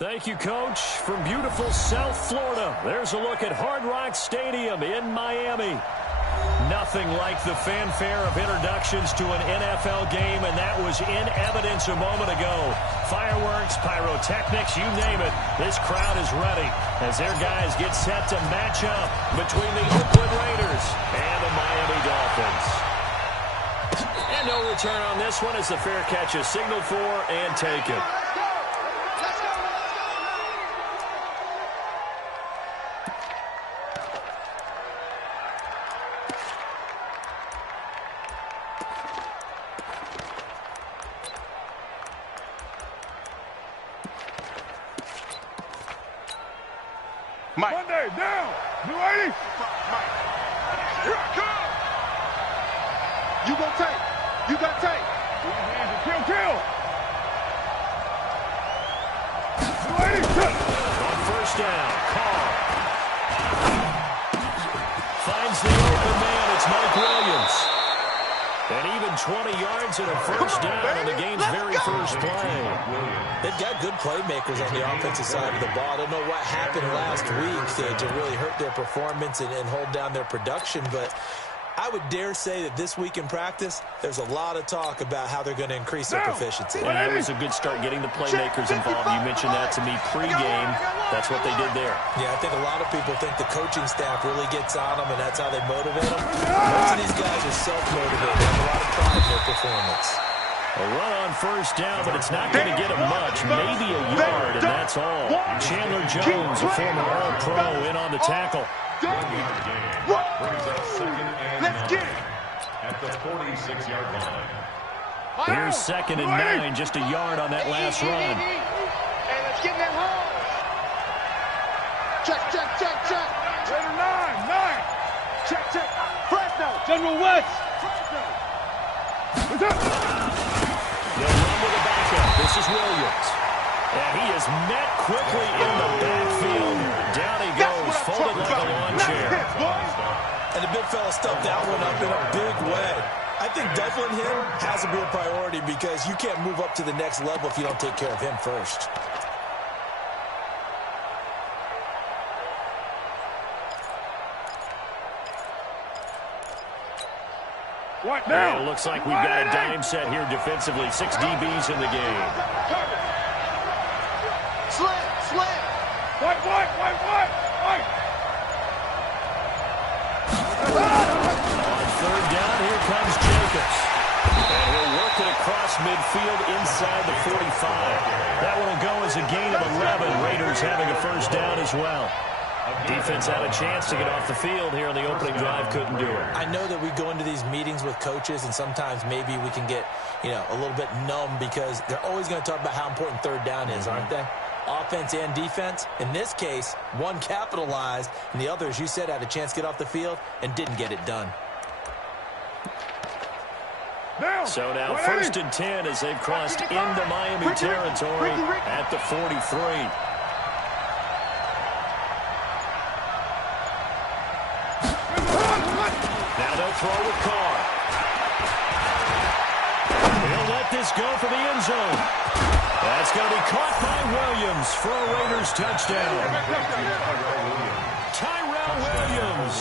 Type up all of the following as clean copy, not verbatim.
Thank you, Coach. From beautiful South Florida, there's a look at Hard Rock Stadium in Miami. Nothing like the fanfare of introductions to an NFL game, and that was in evidence a moment ago. Fireworks, pyrotechnics, you name it. This crowd is ready as their guys get set to match up between the Oakland Raiders and the Miami Dolphins. And no return on this one as the fair catch is signaled for and taken. Monday, down. You ready? Here I come. You gonna take. You got take. Kill. You ready? On first down, Carr finds the open man. It's Mike Williams. And even 20 yards and a first down on the game's very first play. They've got good playmakers on the offensive side of the ball. I don't know what happened last week to really hurt their performance and hold down their production, but I would dare say that this week in practice, there's a lot of talk about how they're going to increase their proficiency. And it was a good start getting the playmakers involved. You mentioned that to me pregame. That's what they did there. Yeah, I think a lot of people think the coaching staff really gets on them, and that's how they motivate them. Most of these guys are self-motivated. They have a lot of pride in their performance. A run on first down, but it's not going to get him much. Maybe a yard, and that's all. Chandler Jones, a former All-Pro, in on the tackle. Let's get it. At the 46-yard line. Here's 2nd and 9, just a yard on that last run. Hey, let's get in that hole. Check. Raider 9. Check. Fresno. General West. What's up? They'll run with the backup. This is Williams. And he is met quickly in the backfield. Down he goes, folded like a lawn chair. And the big fella stuffed that one up in a big way. I think doubling him has to be a priority because you can't move up to the next level if you don't take care of him first. What now? It looks like we've got a dime set here defensively. 6 DBs in the game. Slam. White. On third down, here comes Jacobs. And he'll work it across midfield inside the 45. That one will go as a gain of 11. Raiders having a first down as well. Defense had a chance to get off the field here on the opening drive, couldn't do it. I know that we go into these meetings with coaches, and sometimes maybe we can get, a little bit numb because they're always going to talk about how important third down is, aren't they? Offense and defense. In this case, one capitalized, and the other, as you said, had a chance to get off the field and didn't get it done. So now 1st and 10 as they've crossed into Miami territory at the 43. Now they'll throw with Carr. He'll let this go for the end zone. That's going to be caught by Williams for a Raiders touchdown. Tyrell Williams,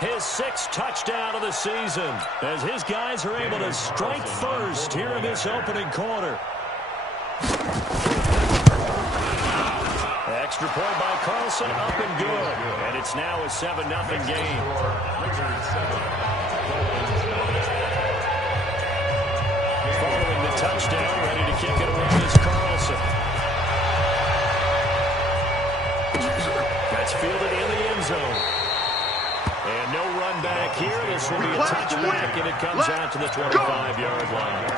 his 6th touchdown of the season, as his guys are able to strike first here in this opening quarter. Extra point by Carlson, up and good. And it's now a 7-0 game. Following the touchdown, ready to kick it away is Carlson. That's fielded in the end zone. And no run back here. This will be a touchback, and it comes out to the 25-yard line.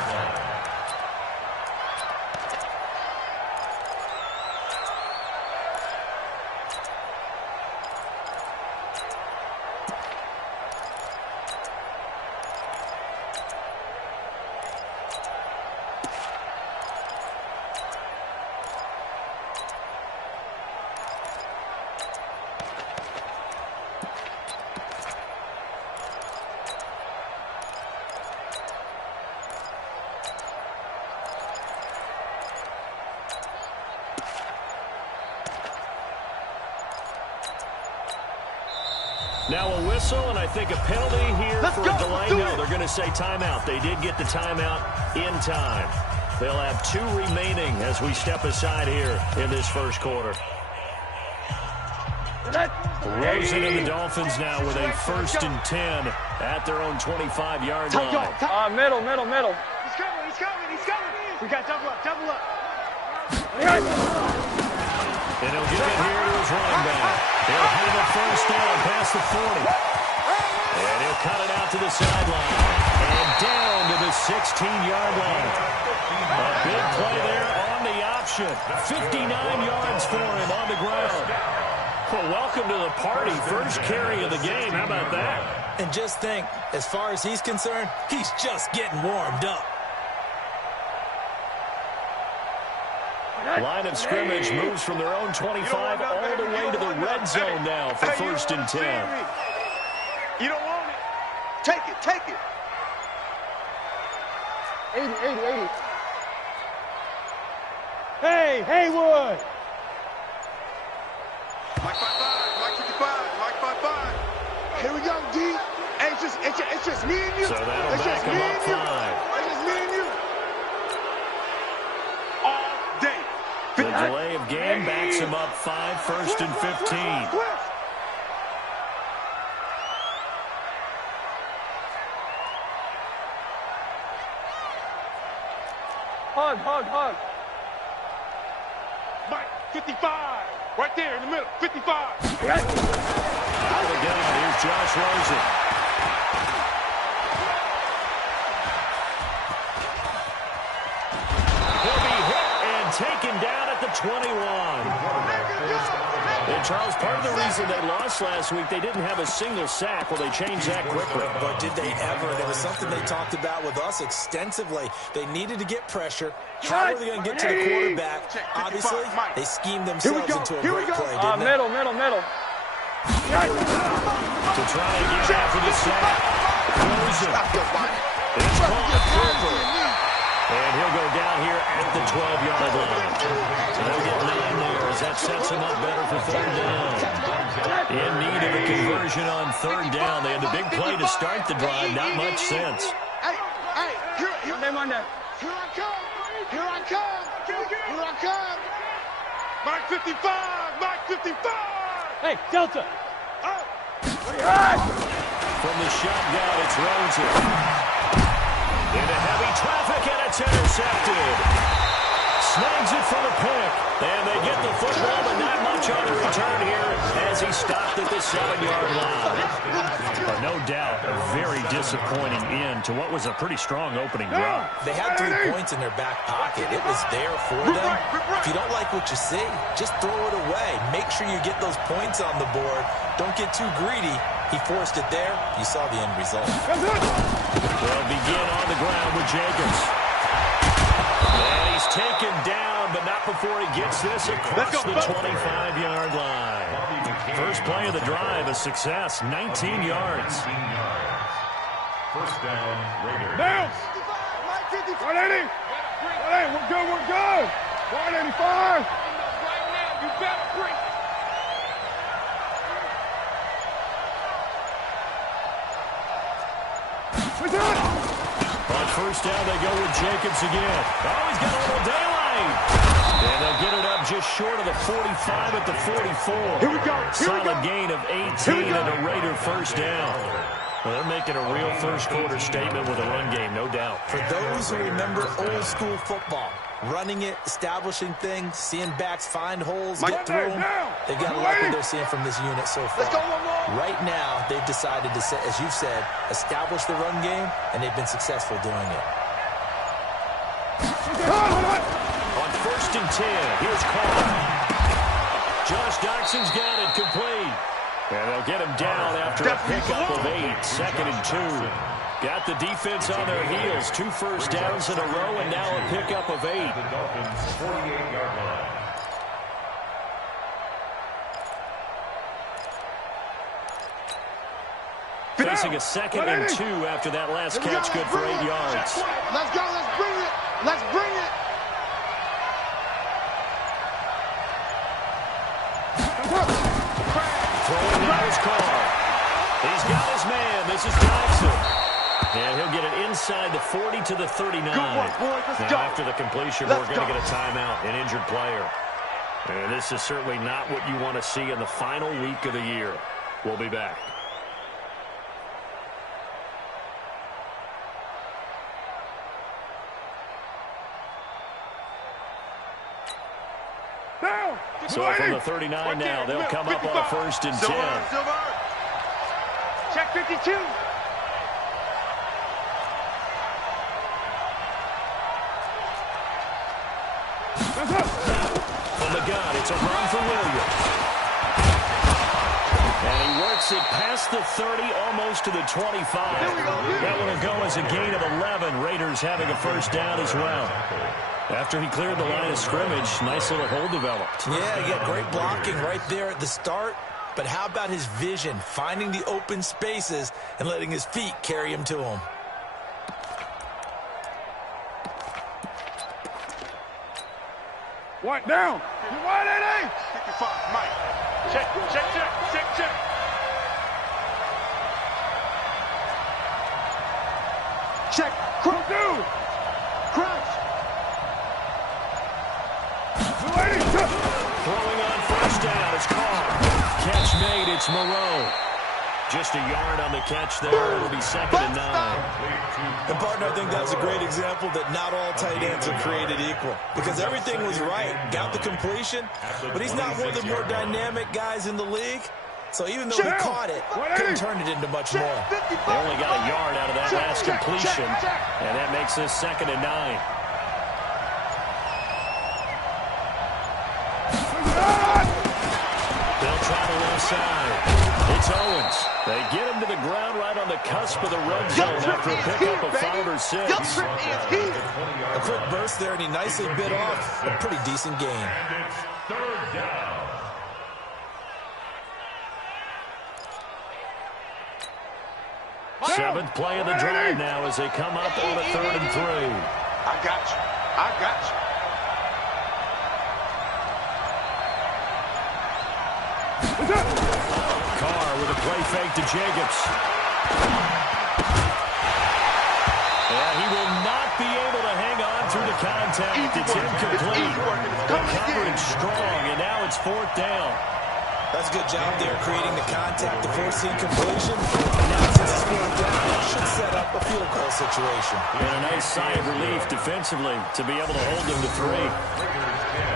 Now a whistle, and I think a penalty here for a delay. No, they're going to say timeout. They did get the timeout in time. They'll have 2 remaining as we step aside here in this first quarter. Rosen and the Dolphins now with a 1st and 10 at their own 25-yard line. Middle. He's coming. We got double up. And he'll give it here to his running back. He'll have a 1st down past the 40. And he'll cut it out to the sideline. And down to the 16-yard line. A big play there on the option. 59 yards for him on the ground. Well, welcome to the party. First carry of the game. How about that? And just think, as far as he's concerned, he's just getting warmed up. Line of scrimmage moves from their own 25 all the way to the red zone now for 1st and 10. You don't want it. Take it. 80. Hey, Haywood. Mike 5-5, Mike 55, Mike 5-5. Here we go, D. Hey, it's just me and you. So that'll back him up 5. It's just me and you. All day. The delay of game backs him up 5, 1st and 15. Hug. Mike 55. Right there in the middle. 55. Out of the gun. Here's Josh Rosen. He'll be hit and taken down at the 21. And Charles, part of the reason they lost last week, they didn't have a single sack. Well, they changed that quickly. But did they ever? It was something they talked about with us extensively. They needed to get pressure. How are they going to get to the quarterback? Obviously, they schemed themselves into a great play, didn't they? Middle. To try and get after the sack. Rosen. It's caught. And he'll go down here at the 12-yard line. So they'll get 9 there as that sets him up better for 3rd down. In need of a conversion on 3rd down. They had the big play to start the drive. Not much sense. Hey, Monday. Here I come. Mike 55, Mike 55. Hey, Delta. From the shotgun, it's Rosen. Into heavy traffic, and it's intercepted. Snags it for the pick. And they get the football, but not much on the return here as he stopped at the 7-yard line. No doubt, a very disappointing end to what was a pretty strong opening drive. They had 3 points in their back pocket. It was there for them. If you don't like what you see, just throw it away. Make sure you get those points on the board. Don't get too greedy. He forced it there. You saw the end result. They'll begin on the ground with Jacobs. And he's taken down, but not before he gets this across the 25-yard line. First play of the drive, a success, 19 yards. 1st down, Raiders. Now. 180. We're good. 185. Right now, you better bring it. On 1st down, they go with Jacobs again. Oh, he's got a little daylight. And they'll get it up just short of the 45 at the 44. Here we go. Solid gain of 18 and a Raider 1st down. Well, they're making a real first quarter statement with a run game, no doubt. For those who remember old school football, running it, establishing things, seeing backs find holes, get through them, they've got to like what they're seeing from this unit so far. Right now, they've decided to, as you've said, establish the run game, and they've been successful doing it. On 1st and 10, here's Carr. Josh Doxson's got it complete. And they'll get him down after a pickup of 8, 2nd and 2. Got the defense on their heels. 2 first downs in a row, and now a pickup of 8. The Dolphins' 48-yard line. Facing a 2nd and 2 after that last catch, good for 8 yards. Let's go. Let's bring it. Throwing now is Carr. man. This is Jackson. And he'll get it inside the 40 to the 39. Good work, boys. Let's go. After the completion, we're going to get a timeout, an injured player. And this is certainly not what you want to see in the final week of the year. We'll be back. Down. So from the 39 now, they'll come up on a 1st and 10. Check 52. From the gun, it's a run for Williams. And he works it past the 30, almost to the 25. That one will go as a gain of 11. Raiders having a 1st down as well. After he cleared the line of scrimmage, nice little hole developed. Yeah, he got great blocking right there at the start. But how about his vision, finding the open spaces and letting his feet carry him to him? One down. 180. 55, Mike. Check. Check. Crouch. Crouch. 280. Throwing on 1st down is Carr. Catch made, it's Moreau. Just a yard on the catch there. It'll be 2nd and 9. And, partner, I think that's a great example that not all tight ends are created equal. Because everything was right. Got the completion. But he's not one of the more dynamic guys in the league. So even though he caught it, couldn't turn it into much more. They only got a yard out of that last completion. And that makes this 2nd and 9. They'll try the left side. It's Owens. They get him to the ground right on the cusp of the red zone after a pickup of 5 or 6. A quick burst there, and he nicely bit off a pretty decent gain. And it's 3rd down. Seventh play of the drive now as they come up on a 3rd and 3. I got you. Carr with a play fake to Jacobs. And he will not be able to hang on through the contact. It's incomplete. The coverage strong, and now it's 4th down. That's a good job there, creating the contact to force the incompletion. And now since it's 4th down, that should set up a field goal situation. And a nice sigh of relief defensively to be able to hold them to 3.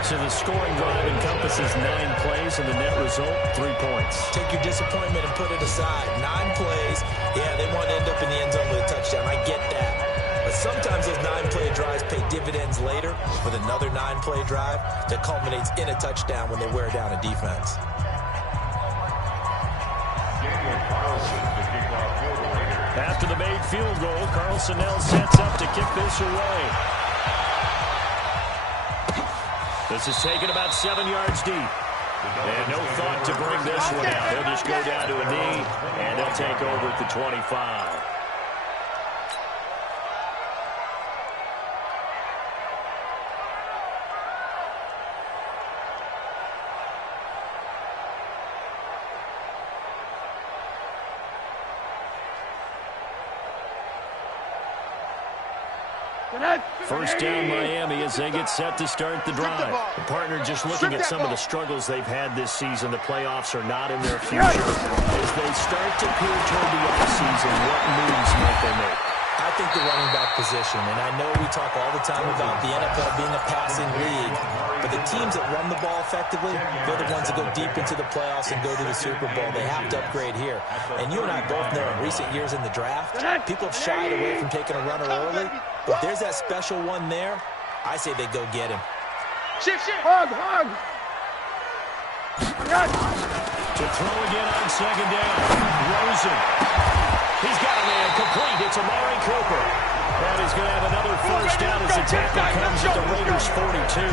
So the scoring drive encompasses 9 plays, and the net result, 3 points. Take your disappointment and put it aside. 9 plays. Yeah, they want to end up in the end zone with a touchdown. I get that. But sometimes those 9-play drives pay dividends later with another 9-play drive that culminates in a touchdown when they wear down a defense. After the made field goal, Carlson now sets up to kick this away. This is taken about 7 yards deep. And no thought to bring this one out. They'll just go down to a knee, and they'll take over at the 25. First down Miami as they get set to start the drive. The partner just looking at some of the struggles they've had this season. The playoffs are not in their future. As they start to peer toward the offseason, what moves might they make? I think the running back position, and I know we talk all the time about the NFL being a passing league, but the teams that run the ball effectively, they're the ones that go deep into the playoffs and go to the Super Bowl. They have to upgrade here. And you and I both know in recent years in the draft, people have shied away from taking a runner early, but if there's that special one there, I say they go get him. Shift. Hug. To throw again on 2nd down. Rosen. He's got a man complete. It's Amari Cooper. And he's going to have another first down as the tackle comes at the Raiders' 42.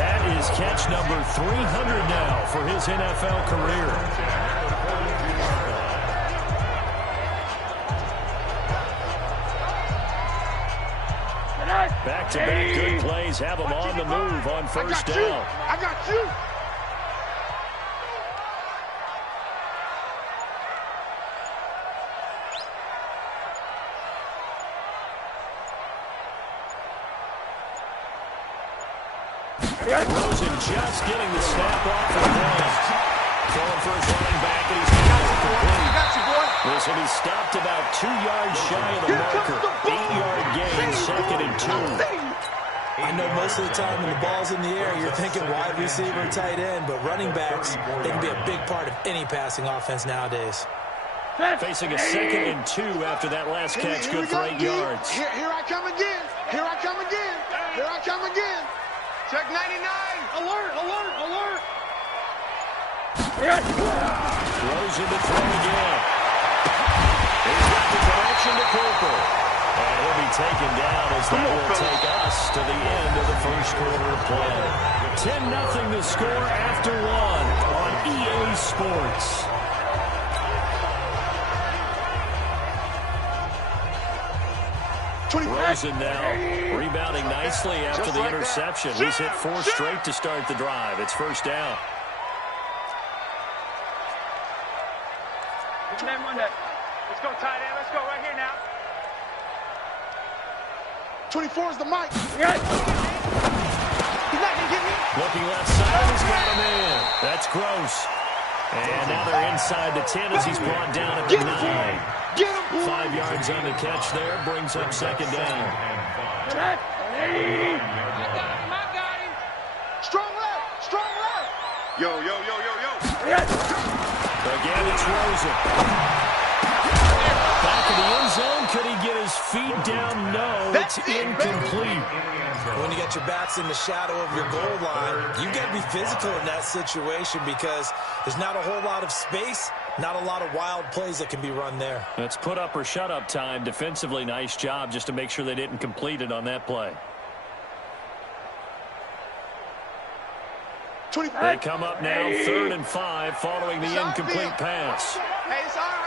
That is catch number 300 now for his NFL career. Back-to-back good plays have him on the move on first down. I got you. Rosen just getting the snap off of that. Throwing for his running back, and he's got it complete. Got you, boy. Listen, he stopped about 2 yards shy of the marker. 8-yard gain, 2nd and 2. I know most of the time when the ball's in the air, you're thinking wide receiver, tight end, but running backs, they can be a big part of any passing offense nowadays. Facing a 2nd and 2 after that last catch, good for 8 yards. Here I come again. Here I come again. Here I come again. Check 99. Alert, alert, alert. Rosen to throw again. He's got the connection to Cooper. And he'll be taken down as that will take us to the end of the first quarter of play. 10-0 the score after 1 on EA Sports. Rosen now rebounding nicely after the interception. He's hit 4 straight to start the drive. It's first down. Let's go, tight end. Let's go right here now. 24 is the mic. He's not gonna get me. Looking left side, he's got him in. That's Gross. And now they're inside the 10 as he's brought down at the 9. Get him, boy. 5 yards on the catch there, brings up 2nd down. I got him. Strong left. Strong left. Yo, yo, yo, yo, yo. Again, it's Rosen. Back in the end zone, could he get his feet down? No, it's incomplete. When you got your backs in the shadow of your goal line, you've got to be physical in that situation because there's not a whole lot of space, not a lot of wild plays that can be run there. That's put up or shut up time. Defensively, nice job just to make sure they didn't complete it on that play. They come up now, 3rd and 5, following the incomplete pass. Hey, it's our house.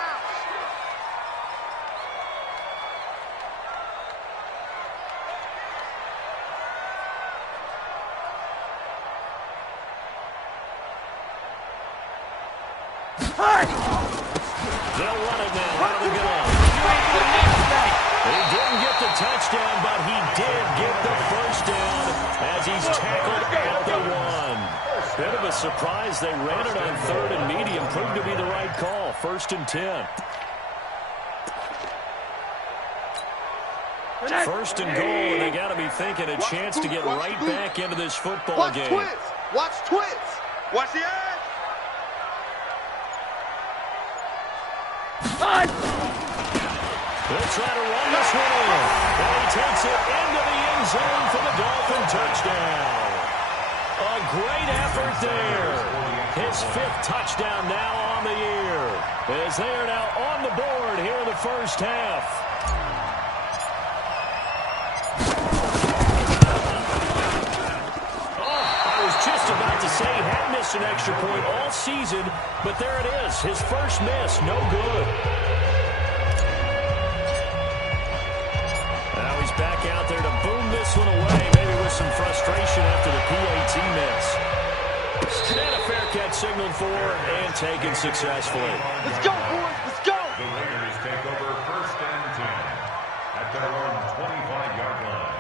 They'll run it now out of the gun. He didn't get the touchdown, but he did get the first down as he's tackled at the 1. Bit of a surprise. They ran it on 3rd and medium. Proved to be the right call. 1st and 10. 1st and goal, and they got to be thinking a chance to get right back into this football game. Twits. Watch twits. Watch the edge. They'll try to run this one in. And he takes it into the end zone for the Dolphin touchdown. A great effort there. His 5th touchdown now on the year. As they are now on the board here in the first half. I was just about to say he had missed an extra point all season, but there it is. His first miss, no good. Now he's back out there to boom this one away, maybe with some frustration after the PAT miss. And a fair catch signaled for and taken successfully. Let's go, boys. Let's go. The Raiders take over 1st and 10 at their own 25-yard line.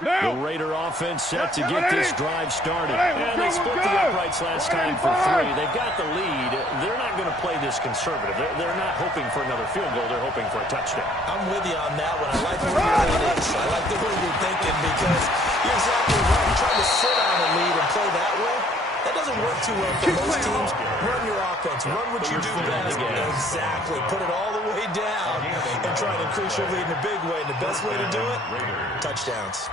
The Raider offense set to get this drive started. And they split the uprights last time for 3. They've got the lead. They're not going to play this conservative. They're not hoping for another field goal. They're hoping for a touchdown. I'm with you on that one. I like where your head is. I like the way you're thinking because you're exactly right. You're trying to sit on a lead and play that way. That doesn't work too well for most teams. Run your offense. Run what you do best. Exactly. Put it all the way down and try to increase your lead in a big way. And the best way to do it, touchdowns.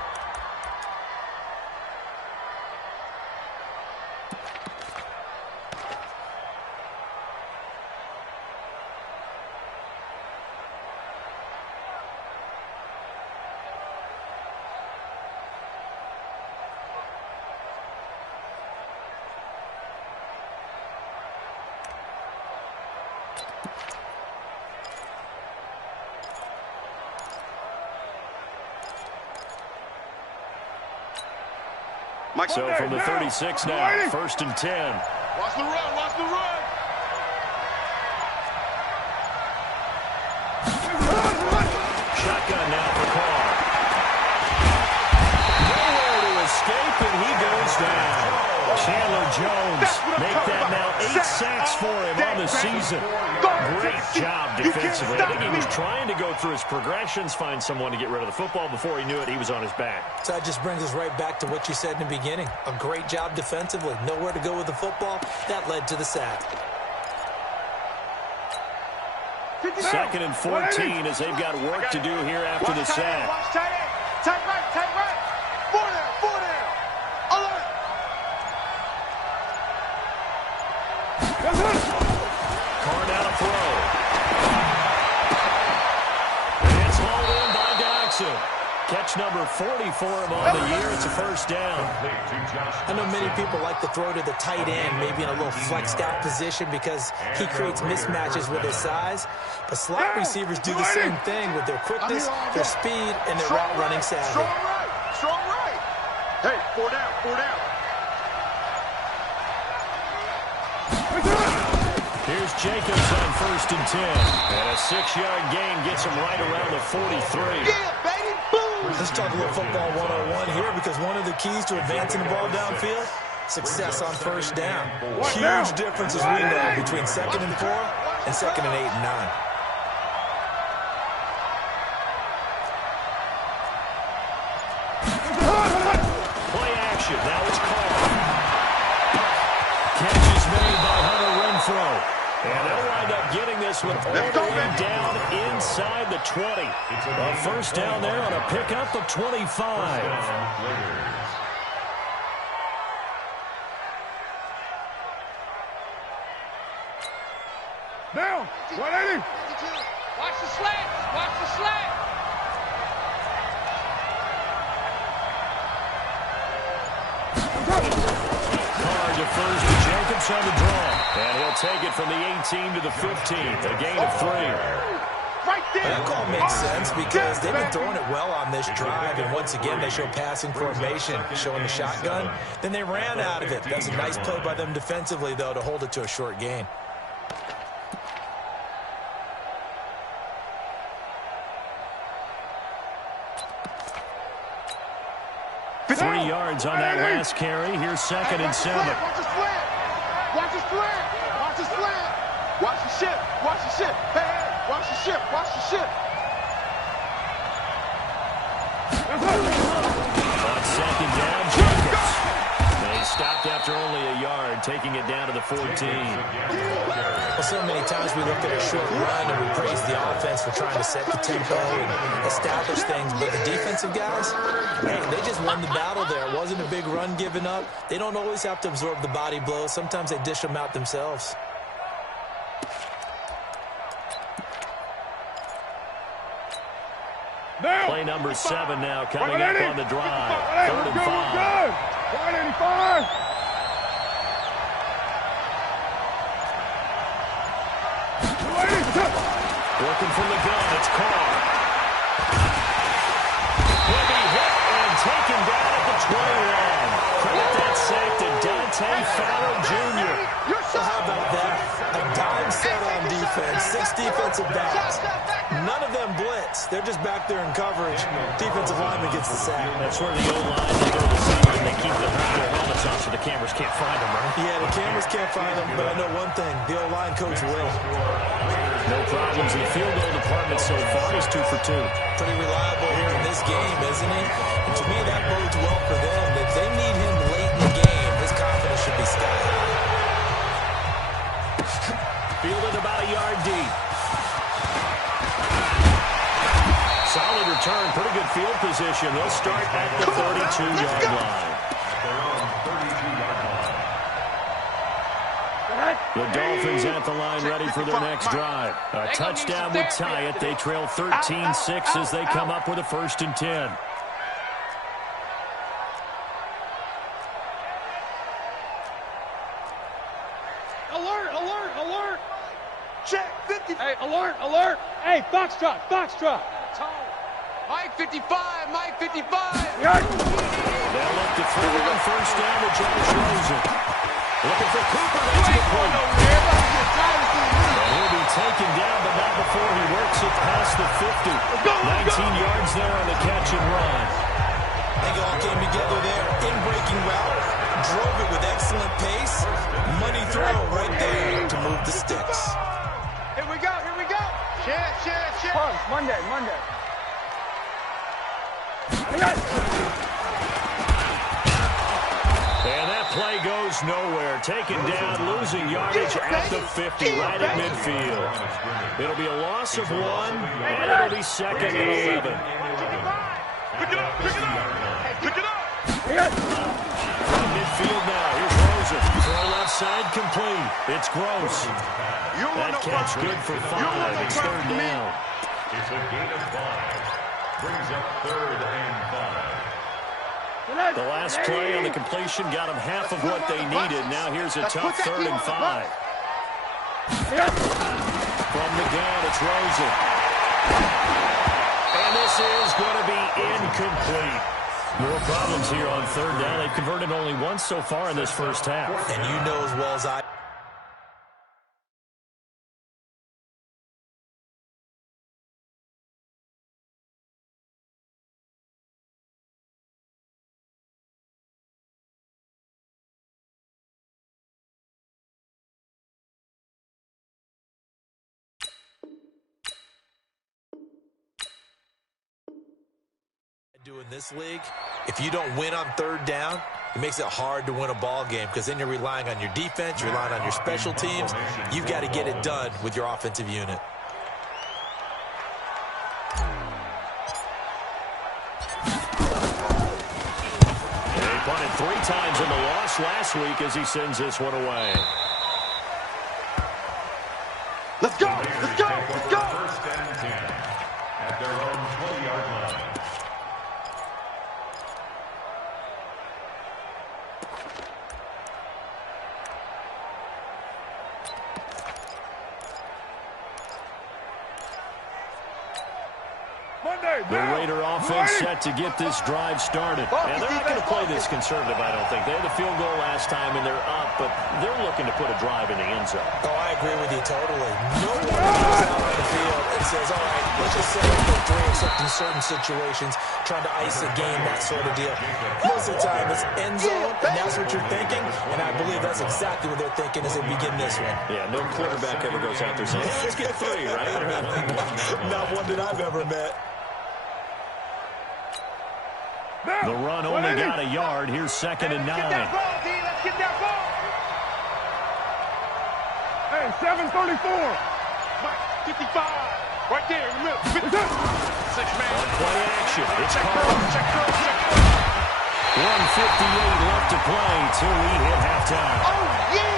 So from the 36 now, 1st and 10. Watch the run, watch the run. Shotgun now for Carr. Nowhere to escape, and he goes down. Chandler Jones make that now 8 sacks for him on the season. Great job defensively. I think he was trying to go through his progressions, find someone to get rid of the football. Before he knew it, he was on his back. So that just brings us right back to what you said in the beginning. A great job defensively. Nowhere to go with the football. That led to the sack. 2nd and 14 as they've got work to do here after the sack. Watch tight end. Tight right, tight right. 4 down, 4 down. Alert. Carr now to throw. And it's hauled in by Dodson. Catch number 40 for him on the year. It's a 1st down. I know many people like to throw to the tight end, maybe in a little flexed out position because he creates mismatches with his size. But slot receivers do the same thing with their quickness, their speed, and their route running savvy. Strong right, strong right. Hey, 4 down, 4 down. Here's Jacobs on 1st and 10. And a 6-yard gain gets him right around the 43. Yeah, baby, boom. Let's talk a little football 101 here because one of the keys to advancing the ball downfield, success on 1st down. Huge difference, as we know, between 2nd and 4 and 2nd and 8 and 9. Play action. Now it's Carr. Catch is made by Hunter Renfrow. And they'll wind up getting this one all the way down inside the 20. A 1st down there on a pickup of 25. Down, 180. Watch the slant. Watch the slant. Carr defers to Jacobs on the draw. And he'll take it from the 18 to the 15. A gain of 3. Right there. That call makes sense because they've been throwing it well on this drive, and once again they show passing formation, showing the shotgun. Then they ran out of it. That's a nice play by them defensively, though, to hold it to a short gain. Three yards on that last carry. Here's 2nd and 7. Watch the slant. Watch the slant. Watch the slant. Watch the ship. Watch the ship. Hey, hey. Watch the ship. Watch the ship. On 2nd down, Jacobs. They stopped after only a yard, taking it down to the 14. Well, so many times we look at a short run and we praise the offense for trying to set the tempo and establish things, but the defensive guys, hey, they just won the battle there. It wasn't a big run given up. They don't always have to absorb the body blows. Sometimes they dish them out themselves. Play number 7 now coming up on the drive. 3rd and 5. 185. Working from the gun, it's Carr. He'll be hit and taken down at the 21. Credit that sack to Dante Fowler Jr. So how about that? A dime set on defense, 6 defensive backs. None of them blitz. They're just back there in coverage. Defensive lineman gets the sack. That's where the O-line, they go to the side and they keep their helmets on so the cameras can't find them, right? Yeah, the cameras can't find them, but I know one thing. The O-line coach will. No problems in the field goal department so far. He's 2 for 2. Pretty reliable here in this game, isn't he? And to me, that bodes well for them. If they need him late in the game, his confidence should be sky high. Fielded about a yard deep. Solid return, pretty good field position. They'll start at the 32-yard line. The Dolphins at the line ready for their next drive. A touchdown would tie it. They trail 13-6 as they come up with a 1st and 10. Alert, alert, alert. Check 50. Hey, alert, alert. Hey, Foxtrot, Foxtrot. Mike 55, Mike 55. They'll look to throw on first down to Josh Rosen. Looking for Cooper. That's complete. And he'll be taken down, but not before he works it past the 50. 19 yards there on the catch and run. I think it all came together there. In-breaking route. Drove it with excellent pace. Money throw right there to move the sticks. Here we go, here we go. Shit. Punch, Monday. And that play goes nowhere. Taken down, losing yardage at the 50, right at midfield. It'll be a loss of 1, and it'll be second and 11. Pick it up. From midfield now, here's Rosen. Throw left side complete. It's Gross. That catch good for 5. It's third down. It's a gain of 5. Brings up 3rd and 5. The last play on the completion got them half of what they needed. Now here's a tough 3rd and 5. From the gun, it's Rosen. And this is going to be incomplete. More problems here on 3rd down. They've converted only once so far in this first half. And you know as well as I... do in this league, if you don't win on 3rd down, it makes it hard to win a ball game because then you're relying on your defense, you're relying on your special teams. You've got to get it done with your offensive unit. They punted 3 times in the loss last week as he sends this one away. Let's go. First and 10 at their own 20-yard line. The Raider offense set to get this drive started. And they're not going to play this conservative, I don't think. They had the field goal last time, and they're up, but they're looking to put a drive in the end zone. Oh, I agree with you totally. No one goes out on the field and says, all right, let's just set up for 3 except in certain situations, trying to ice a game, that sort of deal. Most of the time, it's end zone, and that's what you're thinking, and I believe that's exactly what they're thinking as they begin this one. Yeah, no quarterback ever goes out there saying, let's get 3, right? Not one that I've ever met. The run only got a yard. Here's 2nd and 9. Let's get that ball. Hey, 7:34. Mike, 55. Right there in the middle. 6-man. On play action. It's Carl. Check. 1:58 left to play till we hit halftime. Oh, yeah.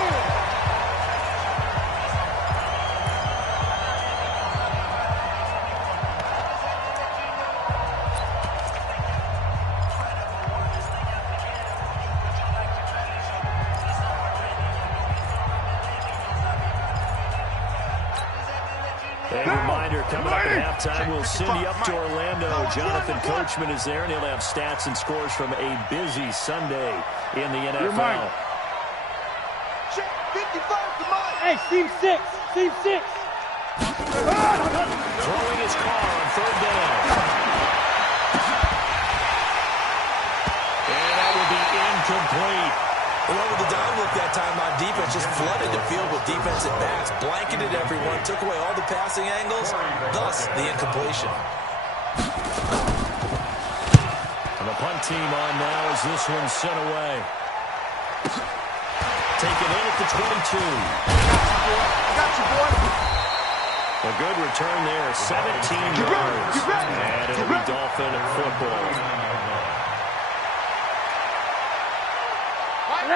A reminder, coming up at halftime, we'll send you up to Orlando. Jonathan Coachman is there, and he'll have stats and scores from a busy Sunday in the NFL. Check 55 to Mike. Hey, Team 6. Throwing his car on 3rd down. And that will be incomplete. Well, with the dime look that time on defense, just flooded the field with defensive backs, blanketed everyone, took away all the passing angles, thus the incompletion. And the punt team on now as this one's sent away. Taken in at the 22. Got you, boy. A good return there, 17 yards. And it'll be Dolphin football.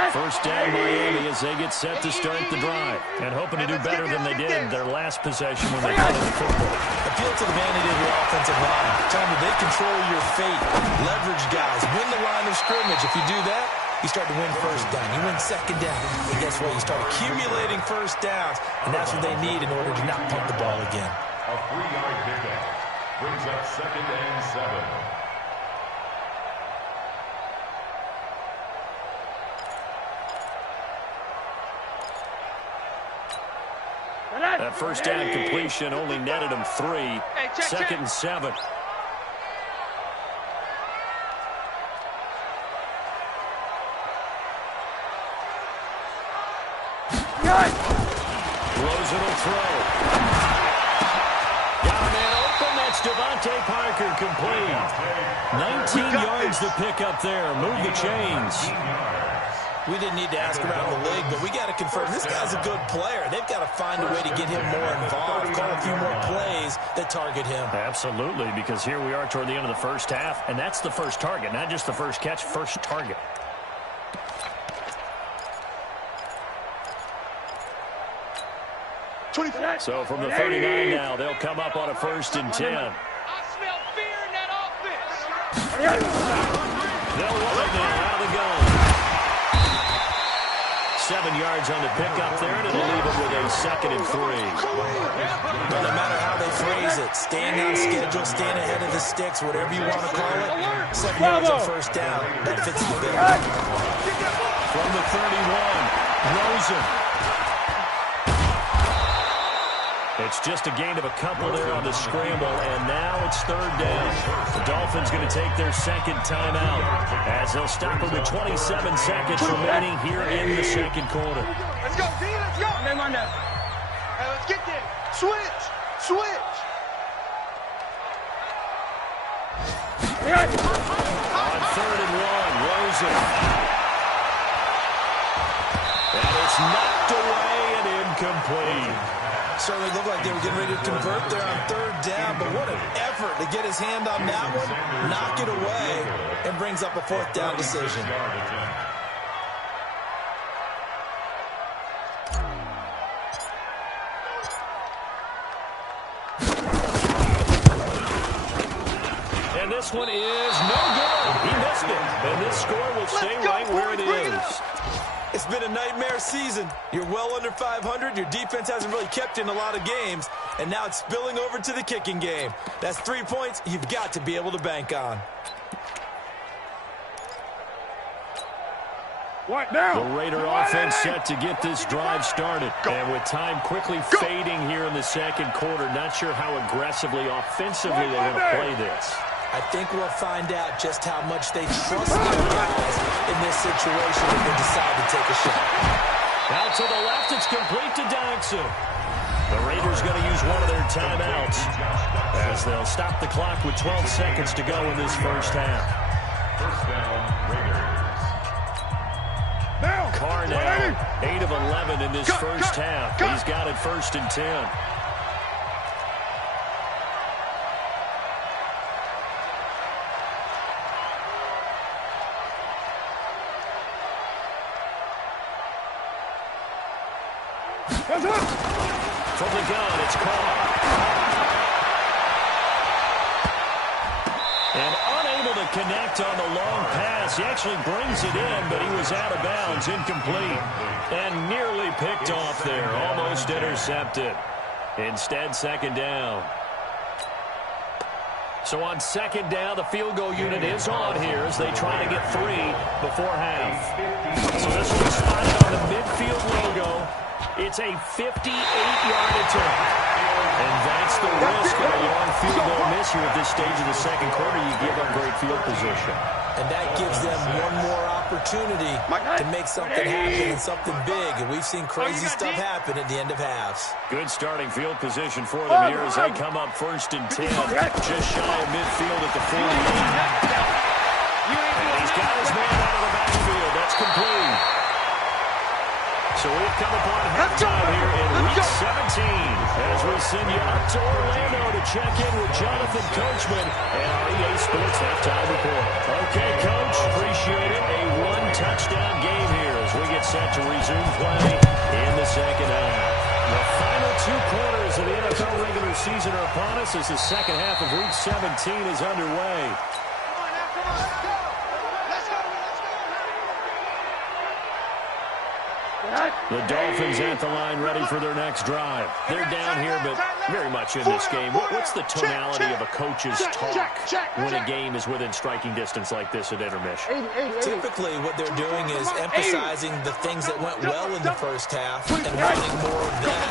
First down Miami as they get set to start the drive. And hoping to do better than they did their last possession when they played the football. Appeal to the vanity of your offensive line. Tell them they control your fate. Leverage guys. Win the line of scrimmage. If you do that, you start to win first down. You win 2nd down. And guess what? You start accumulating first downs. And that's what they need in order to not punt the ball again. A 3-yard pickup brings up 2nd and 7. That first down completion only netted him 3. Hey, check. 2nd and 7. Rosen will throw. Got a man open. That's Devontae Parker complete. 19 yards to pick up there. Move the chains. We didn't need to ask around the league, but we got to confirm this guy's a good player. They've got to find a way to get him more involved, call a few more plays that target him. Absolutely, because here we are toward the end of the first half, and that's the first target, not just the first catch, first target. So from the 39 now, they'll come up on a 1st and 10. I smell fear in that offense. They'll run it now out of the gun. 7 yards on the pickup there, and it'll leave it with a 2nd and 3. No matter how they phrase it, staying on schedule, staying ahead of the sticks, whatever you want to call it, 7 yards on first down, that fits the bill. From the 31, Rosen. It's just a gain of a couple there on the scramble, and now it's 3rd down. The Dolphins going to take their 2nd timeout as they'll stop it with 27 seconds remaining here in the 2nd quarter. Let's go, D, let's go. Hey, let's get there. Switch. On 3rd and 1, Rosen. And it's knocked away and incomplete. Certainly looked like they were getting ready to convert there on 3rd down, but what an effort to get his hand on that one, knock it away, and brings up a 4th down decision. And this one is no good. He missed it. And this score will stay right where it is. It's been a nightmare season. You're well under 500. Your defense hasn't really kept you in a lot of games. And now it's spilling over to the kicking game. That's 3 points you've got to be able to bank on. What now? The Raider offense set to get this drive started. And with time quickly fading here in the 2nd quarter, not sure how aggressively, offensively they want to play this. I think we'll find out just how much they trust their guys in this situation if they decide to take a shot. Out to the left, it's complete to Dodson. The Raiders going to use one of their timeouts as they'll stop the clock with 12 seconds to go in this first half. First down, Raiders. Carr now, 8 of 11 in this first half. He's got it 1st and 10. From the gun, it's Carr. And unable to connect on the long pass. He actually brings it in, but he was out of bounds, incomplete. And nearly picked off there, almost intercepted. Instead, 2nd down. So on 2nd down, the field goal unit is on here as they try to get 3 before half. So this one's spotted on the midfield logo. It's a 58-yard attempt. And that's the risk of a long field goal miss here at this stage of the 2nd quarter. You give up great field position. And that gives them one more opportunity to make something happen and something big. And we've seen crazy stuff happen at the end of halves. Good starting field position for them here as they come up 1st and 10. Just shy of midfield at the 48. And he's got his man out of the backfield. That's complete. So we've come upon halftime here in Week 17 as we send you up to Orlando to check in with Jonathan Coachman and our EA Sports Halftime Report. Okay, Coach, appreciate it. A one-touchdown game here as we get set to resume play in the 2nd half. The final 2 quarters of the NFL regular season are upon us as the 2nd half of Week 17 is underway. The Dolphins at the line ready for their next drive. They're down here, but very much in this game. What's the tonality of a coach's talk when a game is within striking distance like this at intermission? Typically, what they're doing is emphasizing the things that went well in the first half and wanting more of that.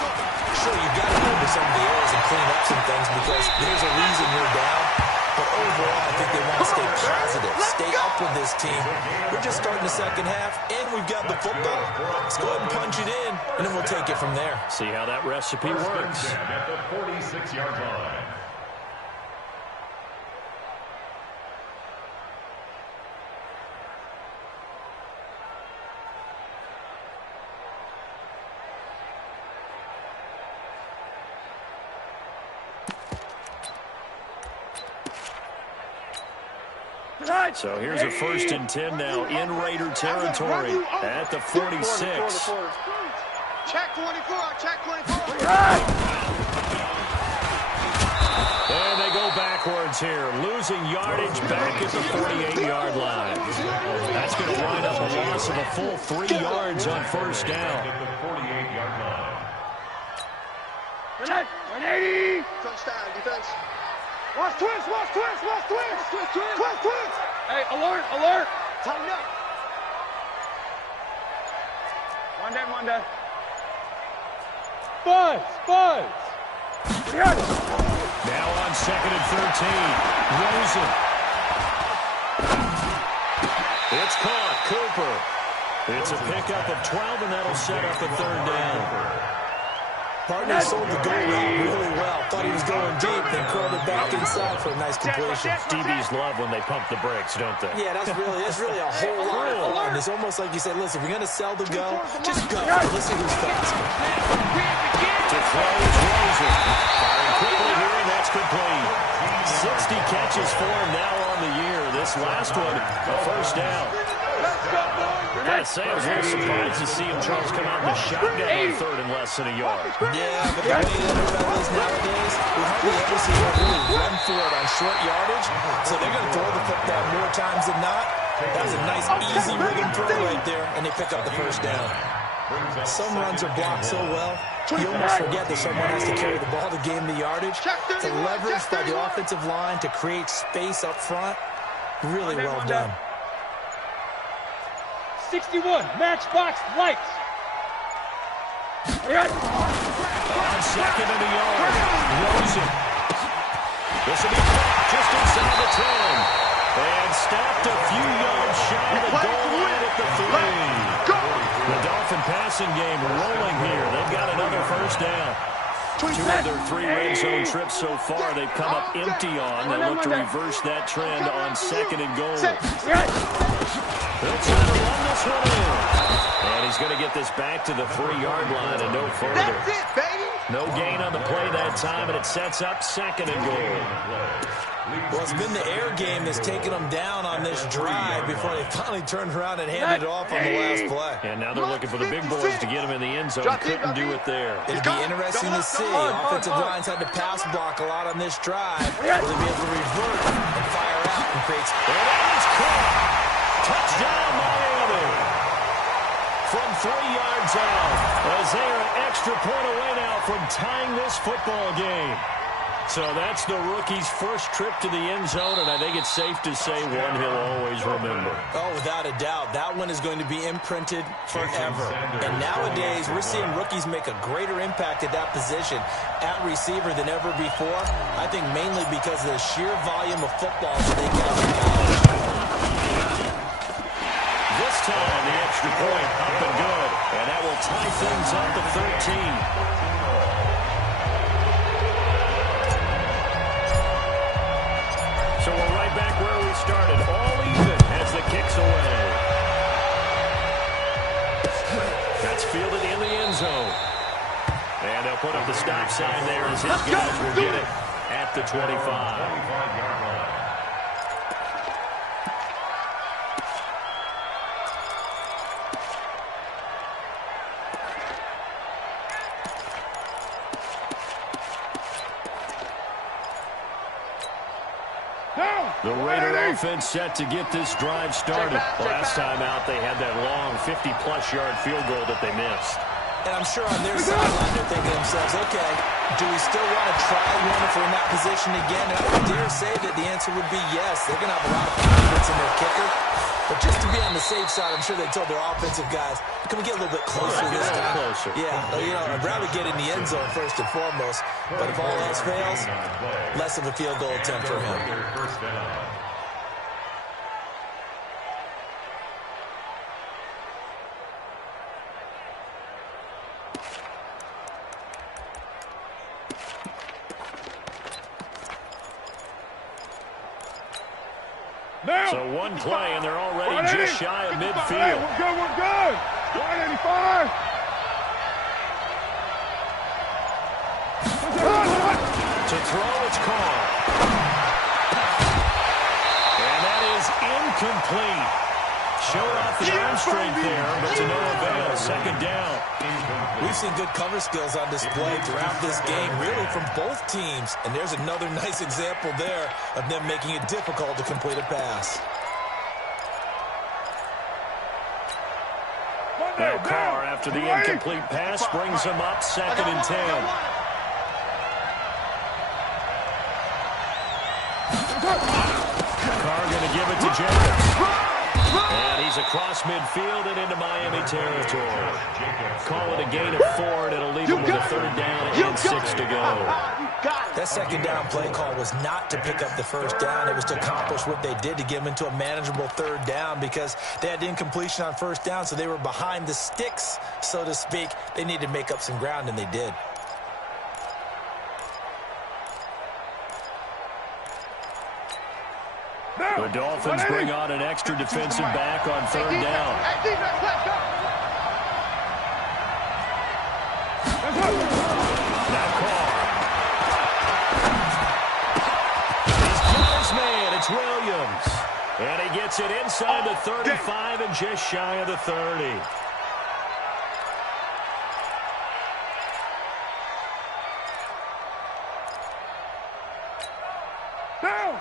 Sure, you've got to go to some of the errors and clean up some things because there's a reason you're down. But overall, I think they want to stay positive, stay up with this team. We're just starting the second half, and we've got the football. Let's go ahead and punch it in, and then we'll take it from there. See how that recipe works. At the 46-yard line. So here's a 1st and 10 now in Raider territory at the 46. Check 24, check 24. And they go backwards here, losing yardage back at the 48-yard line. That's going to wind up a loss of a full 3 yards on 1st down. At the 48-yard line. 180. Touchdown, defense. Watch twist, watch twist, watch twist. Twist. Hey, alert, alert. Tighten up. One day. Buzz. Now on 2nd and 13, Rosen. It's caught, Cooper. It's a pickup of 12, and that'll set up a 3rd down. Partner sold the goal route really well. Thought he was going deep, then curled it back inside for a nice completion. DBs love when they pump the brakes, don't they? Yeah, that's really a whole lot of fun. It's almost like you said, listen, we're going to sell the go. Just go. Let's see who's faster. To throw is Rosen. Firing quickly here, and that's complete. 60 catches for him now on the year. This last one, a 1st down. Gotta say, I was a little surprised to see him, Charles, come out in the shotgun on 3rd and less than a yard. Yeah, but the way the NFL is nowadays, we hardly ever see them really run for it on short yardage. So they're going to throw the football more times than not. That was a nice, easy rhythm throw right there, and they pick up the 1st down. Some runs are blocked so well, you almost forget that someone has to carry the ball to gain the yardage. The leverage by the offensive line to create space up front, really well done. 61, matchbox lights. On 2nd and a yard, Rosen. This will be just inside the 10. And stopped a few yards shy of the goal line at the 3. The Dolphin passing game rolling here. They've got another 1st down. 2 of their 3 red zone trips so far they've come up empty on. They look to reverse that trend on 2nd and goal. They'll try to run this one in. And he's going to get this back to the 3-yard line and no further. That's it, baby. No gain on the play that time, and it sets up 2nd and goal. Well, it's been the air game that's taken them down on this drive before they finally turned around and handed it off on the last play. And now they're looking for the big boys to get him in the end zone. Couldn't do it there. It'd be interesting to see. Offensive lines had to pass block a lot on this drive. Will they be able to revert and fire out and create space? And it's caught. Touchdown, Miami. From 3 yards out, as they are an extra point away now from tying this football game. So that's the rookie's first trip to the end zone, and I think it's safe to say one he'll always remember. Oh, without a doubt. That one is going to be imprinted forever. And nowadays, we're seeing rookies make a greater impact at that position at receiver than ever before. I think mainly because of the sheer volume of footballs that they catch in college. This time, the extra point up and good, and that will tie things up to 13. So we're right back where we started, all even as the kick's away. That's fielded in the end zone. And they'll put up the stop sign there as his guys will get it at the 25. Down. The Raider offense set to get this drive started. Last time out, they had that long 50-plus yard field goal that they missed. And I'm sure on their sideline they're thinking to themselves, okay, do we still want to try one if we're in that position again? And I would dare say that the answer would be yes. They're going to have a lot of confidence in their kicker. But just to be on the safe side, I'm sure they told their offensive guys, can we get a little bit closer this time? Closer. Yeah, you know, I'd rather get in the end zone first and foremost. But if all else fails, less of a field goal attempt for him. So one play, and they're already just shy of midfield. We're good, we're good. 185. To throw, it's called. And that is incomplete. Showed off the arm strength there, but to no avail. Second down. We've seen good cover skills on display throughout this game, really from both teams. And there's another nice example there of them making it difficult to complete a pass. Now Carr, after the incomplete pass, brings him up 2nd and 10. Carr going to give it to Jacobs. And he's across midfield and into Miami territory. Call it a gain of 4, and it'll leave him with a 3rd down and 6 to go. That second down play call was not to pick up the first down. It was to accomplish what they did, to get them into a manageable 3rd down, because they had incompletion on first down, so they were behind the sticks, so to speak. They needed to make up some ground, and they did. The Dolphins bring on an extra defensive back on 3rd down. Now Carr. He's got his man. It's Williams. And he gets it inside the 35 and just shy of the 30.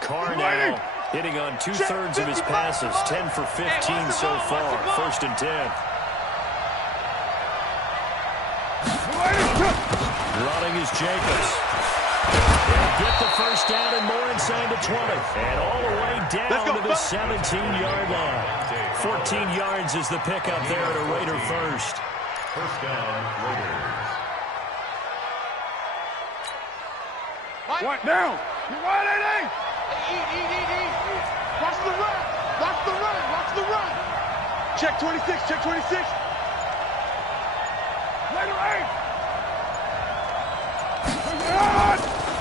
Carr now hitting on 2/3 of his passes, 10 for 15 so far. 1st and 10. Running is Jacobs. They'll get the first down and more inside the 20. And all the way down to the 17-yard line. 14 yards is the pickup there at a Raider first. First down, Raiders. What down? You want it, Watch the run. Watch the run. Watch the run. Check 26. Check 26. Later, 8.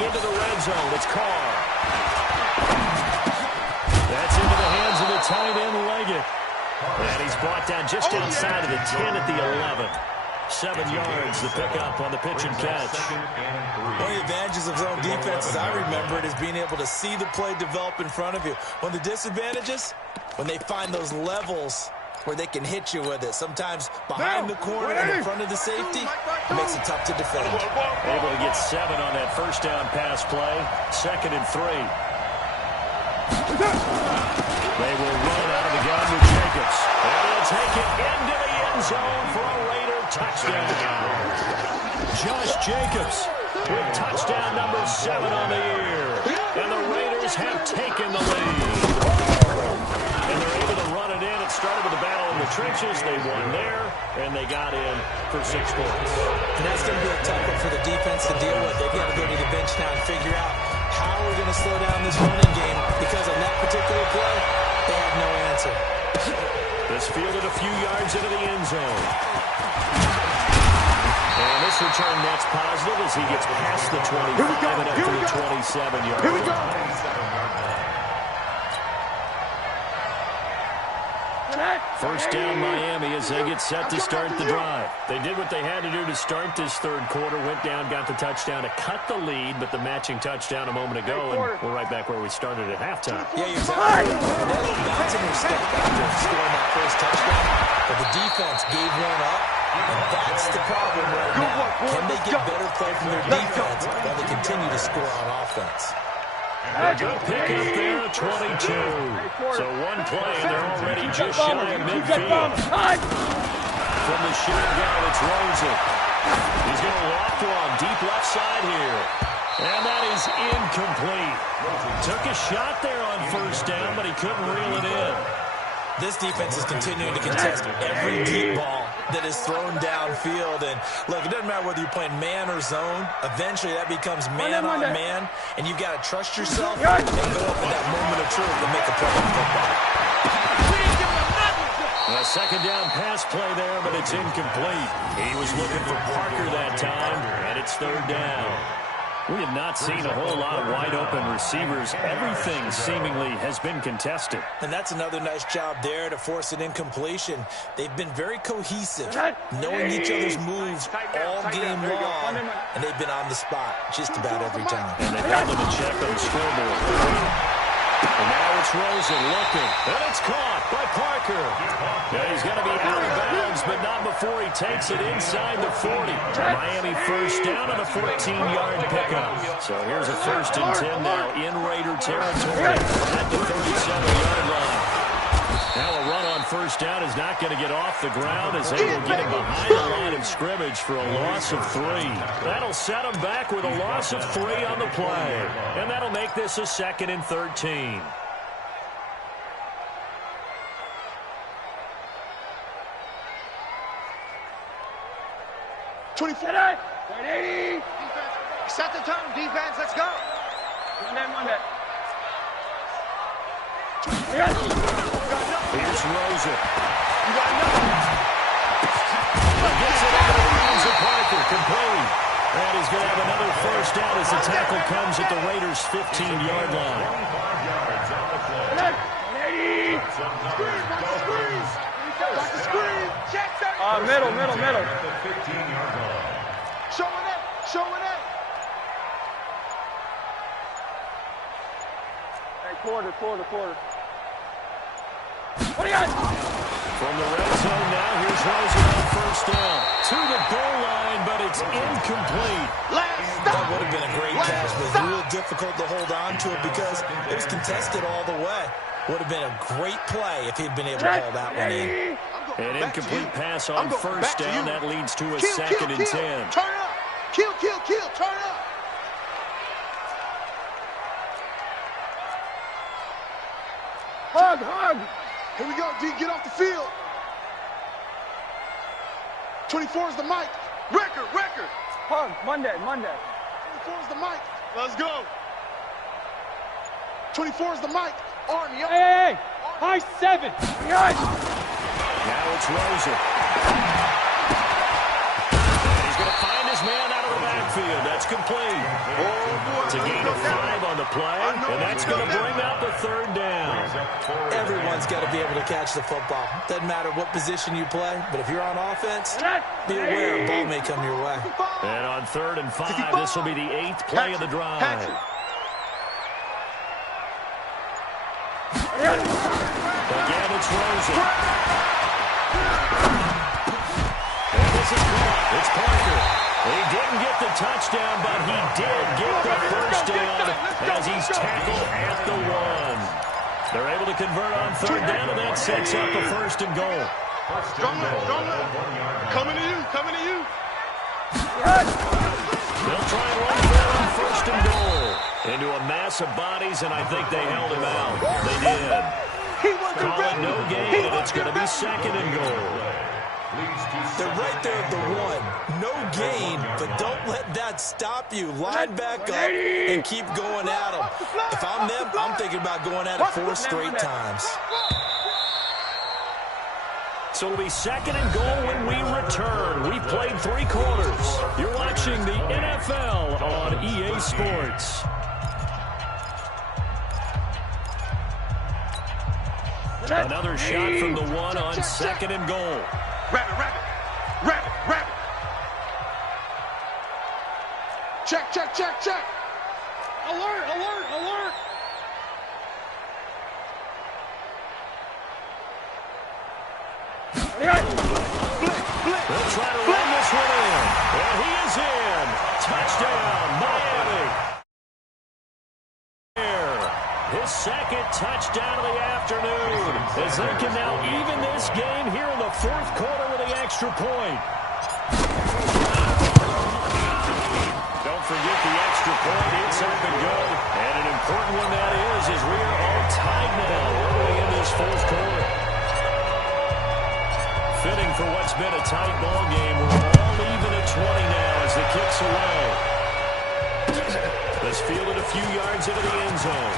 Into the red zone. It's Carr. That's into the hands of the tight end, Leggett. And he's brought down just outside of the 10 at the 11. 7 yards, the pickup on the pitch and catch. One of the advantages of zone defense, as I remember it, is being able to see the play develop in front of you. One of the disadvantages, when they find those levels where they can hit you with it. Sometimes behind the corner and in front of the safety, it makes it tough to defend. Able to get 7 on that first down pass play. 2nd and 3. They will run out of the gun with Jacobs. And he'll take it into the end zone for a Raider touchdown. Josh Jacobs with touchdown number 7 on the year. And the Raiders have taken the lead. And they're able to run it in. It started with a battle in the trenches. They won there, and they got in for 6 points. And that's going to be a tough one for the defense to deal with. They've got to go to the bench now and figure out how we're going to slow down this running game, because on that particular play, they have no answer. This fielded a few yards into the end zone. And this return net's positive as he gets past the 25 and up to the 27-yard line. Here we go. First down Miami as they get set to start the drive. They did what they had to do to start this 3rd quarter, went down, got the touchdown to cut the lead, but the matching touchdown a moment ago, and we're right back where we started at halftime. Yeah, exactly. They had a little bounce in their step after scoring that first touchdown, but the defense gave one up, and that's the problem right now. Can they get better play from their defense while they continue to score on offense? A good pickup there at 22. So one play, and they're already just shy of midfield. From the shotgun, it's Rosen. He's going to loft one deep left side here. And that is incomplete. Took a shot there on first down, but he couldn't reel it in. This defense is continuing to contest every deep ball that is thrown downfield. And, look, it doesn't matter whether you're playing man or zone. Eventually, that becomes man on man, and you've got to trust yourself and go up in that moment of truth and make a play on football. A second down pass play there, but it's incomplete. He was looking for Parker that time, and it's third down. We have not seen a whole lot of wide-open receivers. Everything seemingly has been contested. And that's another nice job there to force an incompletion. They've been very cohesive, knowing each other's moves all game long, and they've been on the spot just about every time. And they've held them in check on the scoreboard. And now it's Rosen looking, and it's caught by Parker. Yeah, he's going to be out of bounds, but not before he takes it inside the 40. Miami first down on a 14-yard pickup. So here's a 1st and 10 now in Raider territory at the 37-yard line. Now a run on first down is not going to get off the ground as they will get him behind the line of scrimmage for a loss of 3. That'll set him back with a loss of 3 on the play. And that'll make this a 2nd and 13. Set the tone, defense. Let's go. Monday. Here's Rosen. Gets it out of the hands of Parker, complete. And he's going to have another first down as the tackle comes at the Raiders' 15-yard line. Middle. Showing it. Hey, quarter. What do you got? From the red zone now, here's Rosen on first down. To the goal line, but it's incomplete. That would have been a great catch, but real difficult to hold on to it because it was contested all the way. Would have been a great play if he'd been able to haul that one in. An incomplete pass on first down. That leads to a 2nd and 10. Turn up. Kill. Turn up. Hug. Here we go, D. Get off the field. 24 is the mic. Record. Hug. Monday. 24 is the mic. Let's go. 24 is the mic. Army. Hey. High 7. Yes. Now it's Rosen. And he's going to find his man out of the backfield. That's complete. It's a gain of 5 on the play, and that's going to bring up the 3rd down. Everyone's got to be able to catch the football. Doesn't matter what position you play, but if you're on offense, be aware a ball may come your way. And on 3rd and 5, this will be the 8th play of the drive. Again, it's Rosen. And this is caught. It's Parker. He didn't get the touchdown, but he did get the first down as he's tackled at the 1. They're able to convert on 3rd down, and that sets up a 1st and goal. Strong left. Coming to you. They'll try and run for it on 1st and goal. Into a mass of bodies, and I think they held him out. They did. Call it no gain, and it's going to be 2nd and goal. They're right there at the 1. No gain, but don't let that stop you. Line back up and keep going at them. If I'm them, I'm thinking about going at it 4 straight times. So it'll be 2nd and goal when we return. We've played 3 quarters. You're watching the NFL on EA Sports. Another shot from the 1 on 2nd and goal. Rabbit. Check. Alert. They'll try to run this one in. And he is in. Touchdown, Miami. touchdown of the afternoon, as they can now even this game here in the fourth quarter with the extra point. Don't forget the extra point. It's up and good. And an important one that is, as we are all tied now early in this fourth quarter. Fitting for what's been a tight ball game. We're all even at 20 now as the kick's away. Let's field it a few yards into the end zone.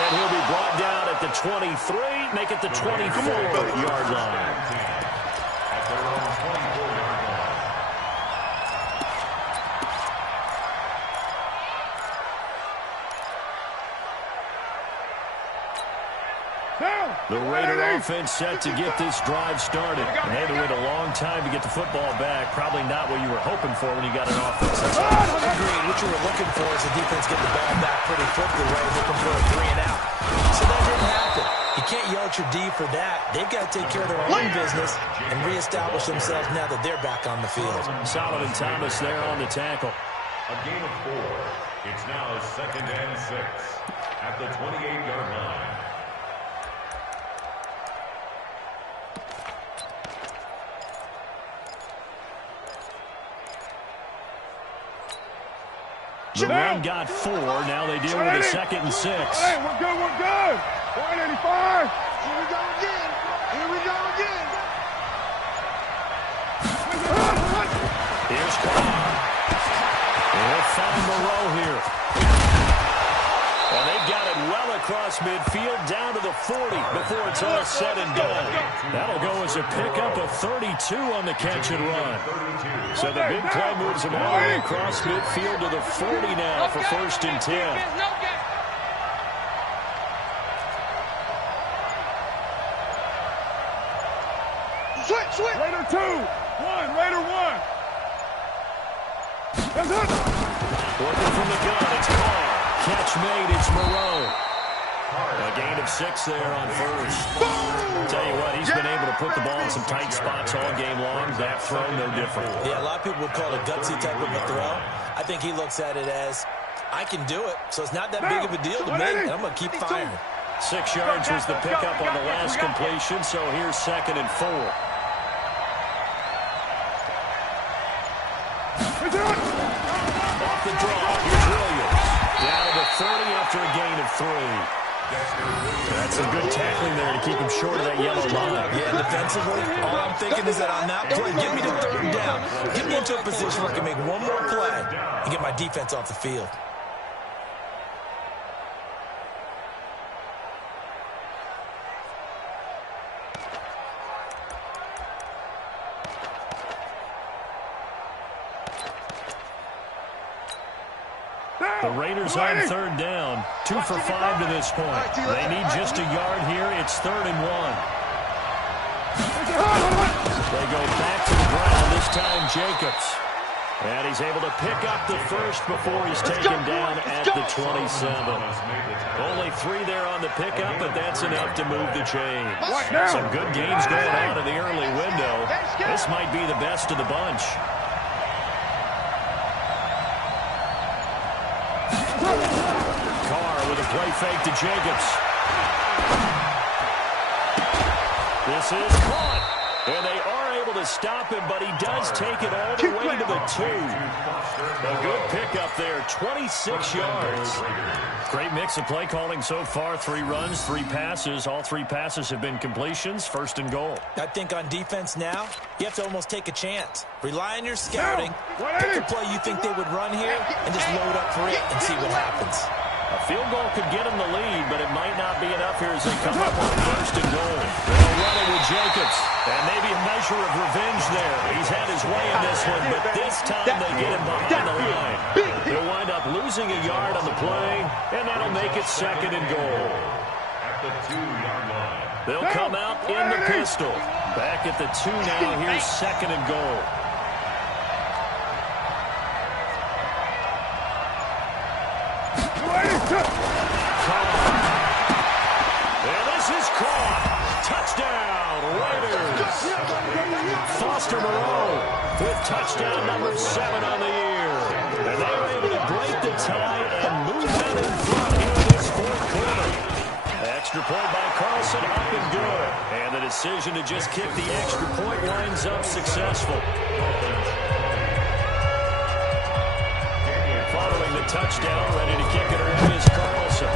And he'll be brought down at the 23, make it the 24-yard line. At their own 24-yard line. The Raider offense set to get this drive started. And they had to wait a long time to get the football back. Probably not what you were hoping for when you got an offense. Agreed. What you were looking for is the defense getting the ball back pretty quickly, right? Looking for a 3 and out. So that didn't happen. You can't yell at your D for that. They've got to take care of their own business and reestablish themselves now that they're back on the field. Solomon Thomas there on the tackle. A game of 4. It's now 2nd and 6 at the 28-yard line. The run got 4. Now they deal with a 2nd and 6. Hey, we're good, we're good. 185. Here we go again. Here we go again. Here's Carr. He'll find Moreau here. And they've got it well across midfield down to the 40 before it's all said and done. That'll go as a pickup of 32 on the catch and run. So the big play moves them all the way across midfield to the 40 now for 1st and 10. Switch. Raider 2. 1. Raider 1. That's it. Working from the gun, it's Carr. Catch made, it's Moreau. A gain of 6 there on 1st. Tell you what, he's been able to put the ball in some tight spots all game long. That throw, no different. Yeah, a lot of people would call it a gutsy type of a throw. I think he looks at it as, I can do it, so it's not that big of a deal to me, and I'm going to keep firing. 6 yards was the pickup on the last completion, so here's 2nd and 4. Off the draw, here's Williams. Down to the 30 after a gain of 3. That's some good tackling there to keep him short of that yellow line. Yeah, defensively, all I'm thinking is that on that play, get me to 3rd down. Get me into a position where I can make one more play and get my defense off the field. The Raiders on 3rd down. 2 for 5 to this point. They need just a yard here. It's 3rd and 1. They go back to the ground, this time Jacobs. And he's able to pick up the first before he's taken down at the 27. Only 3 there on the pickup, but that's enough to move the chain. Some good games going on in the early window. This might be the best of the bunch. Carr with a play fake to Jacobs. This is caught. And they are able to stop him, but he does take it all the way to the 2. A good pickup there, 26 yards. Great mix of play calling so far. 3 runs, 3 passes. All 3 passes have been completions. 1st and goal. I think on defense now, you have to almost take a chance. Rely on your scouting. Pick a play you think they would run here, and just load up for it and see what happens. A field goal could get him the lead, but it might not be enough here as they come up on 1st and goal. They'll run it with Jacobs. And maybe a measure of revenge there. He's had his way in this one, but this time they get him behind the line. They'll wind up losing a yard on the play, and that'll make it 2nd and goal. At the 2-yard line. They'll come out in the pistol. Back at the 2 now. Here's 2nd and goal. And this is caught. Touchdown, Raiders. Foster Moreau with touchdown number 7 on the year. And they were able to break the tie and move out in front here in this 4th corner. Extra point by Carlson, up and good. And the decision to just kick the extra point winds up successful. Following the touchdown, ready to kick it around is Carlson.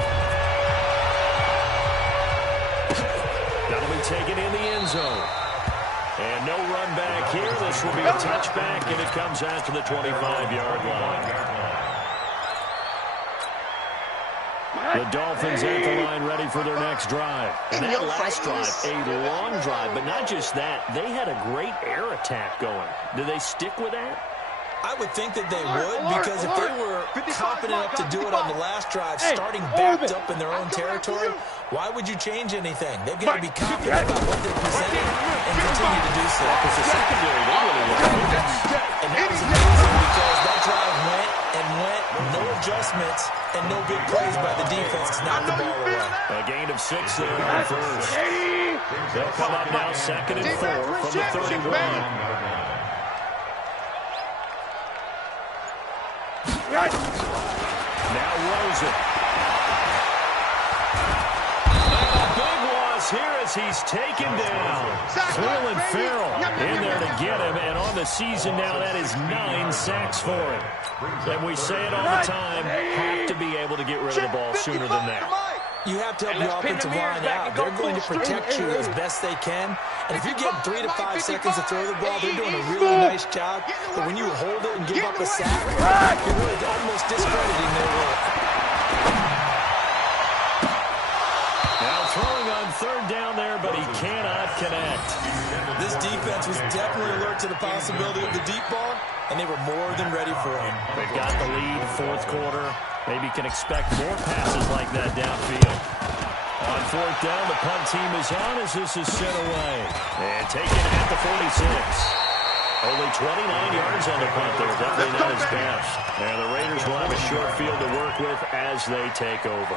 That'll be taken in the end zone. And no run back here. This will be a touchback, and it comes out to the 25-yard line. The Dolphins at the line ready for their next drive. And that last drive, a long drive, but not just that. They had a great air attack going. Do they stick with that? I would think that they would, because if they were confident enough to do it on the last drive, starting backed up in their own territory, why would you change anything? They've got to be confident about what they're presenting and continue to do so. Because the secondary, they really look good. And that was amazing because that drive went and went, no adjustments, and no big plays by the defense to knock the ball away. A gain of 6 there on first. They'll come up now 2nd and 4 from the 31. Now Rosen. And a big loss here as he's taken down. Cleveland Farrell in there to get him, and on the season now, that is 9 sacks for him. And we say it all the time, have to be able to get rid of the ball sooner than that. You have to help your offensive line out. They're going to protect you as best they can. And if you're getting 3 to 5 seconds to throw the ball, they're doing a really nice job. But when you hold it and give up a sack, you're really almost discrediting their work. Now throwing on 3rd down there, but he cannot connect. This defense was definitely alert to the possibility of the deep ball, and they were more than ready for him. They've got the lead, 4th quarter. Maybe can expect more passes like that downfield. On 4th down, the punt team is on as this is sent away. And taken at the 46. Only 29 yards on the punt there. Definitely not his best. And the Raiders will have a short field to work with as they take over.